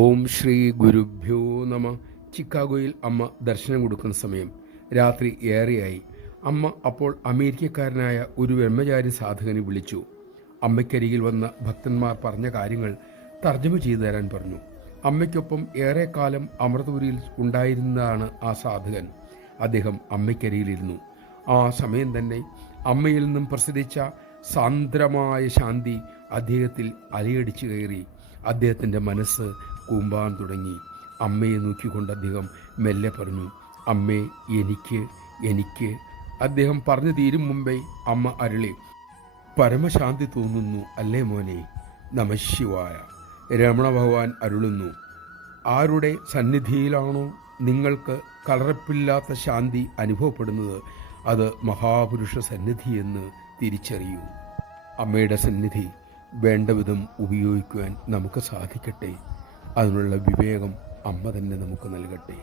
ഓം ശ്രീ ഗുരുഭ്യോ നമ. ചിക്കാഗോയിൽ അമ്മ ദർശനം കൊടുക്കുന്ന സമയം രാത്രി ഏറെയായി. അമ്മ അപ്പോൾ അമേരിക്കക്കാരനായ ഒരു ബ്രഹ്മചാരി സാധകനെ വിളിച്ചു. അമ്മയ്ക്കരികിൽ വന്ന ഭക്തന്മാർ പറഞ്ഞ കാര്യങ്ങൾ തർജ്ജമ ചെയ്തു തരാൻ പറഞ്ഞു. അമ്മയ്ക്കൊപ്പം ഏറെക്കാലം അമൃതപുരിയിൽ ഉണ്ടായിരുന്നതാണ് ആ സാധകൻ. അദ്ദേഹം അമ്മയ്ക്കരികിലിരുന്നു. ആ സമയം തന്നെ അമ്മയിൽ നിന്നും പ്രസരിച്ച സാന്ദ്രമായ ശാന്തി അദ്ദേഹത്തിൽ അലയടിച്ചു കയറി. അദ്ദേഹത്തിൻ്റെ മനസ്സ് കൂമ്പാൻ തുടങ്ങി. അമ്മയെ നോക്കിക്കൊണ്ട് അദ്ദേഹം മെല്ലെ പറഞ്ഞു, അമ്മേ, എനിക്ക്. അദ്ദേഹം പറഞ്ഞു തീരും മുമ്പേ അമ്മ അരുളി, പരമശാന്തി തോന്നുന്നു അല്ലേ മോനെ? നമഃശിവായ. രമണ ഭഗവാൻ അരുളുന്നു, ആരുടെ സന്നിധിയിലാണോ നിങ്ങൾക്ക് കലർപ്പില്ലാത്ത ശാന്തി അനുഭവപ്പെടുന്നത്, അത് മഹാപുരുഷ സന്നിധിയെന്ന് തിരിച്ചറിയൂ. അമ്മയുടെ സന്നിധി വേണ്ടവിധം ഉപയോഗിക്കുവാൻ നമുക്ക് സാധിക്കട്ടെ. അതിനുള്ള വിവേകം അമ്മ തന്നെ നമുക്ക് നൽകട്ടെ.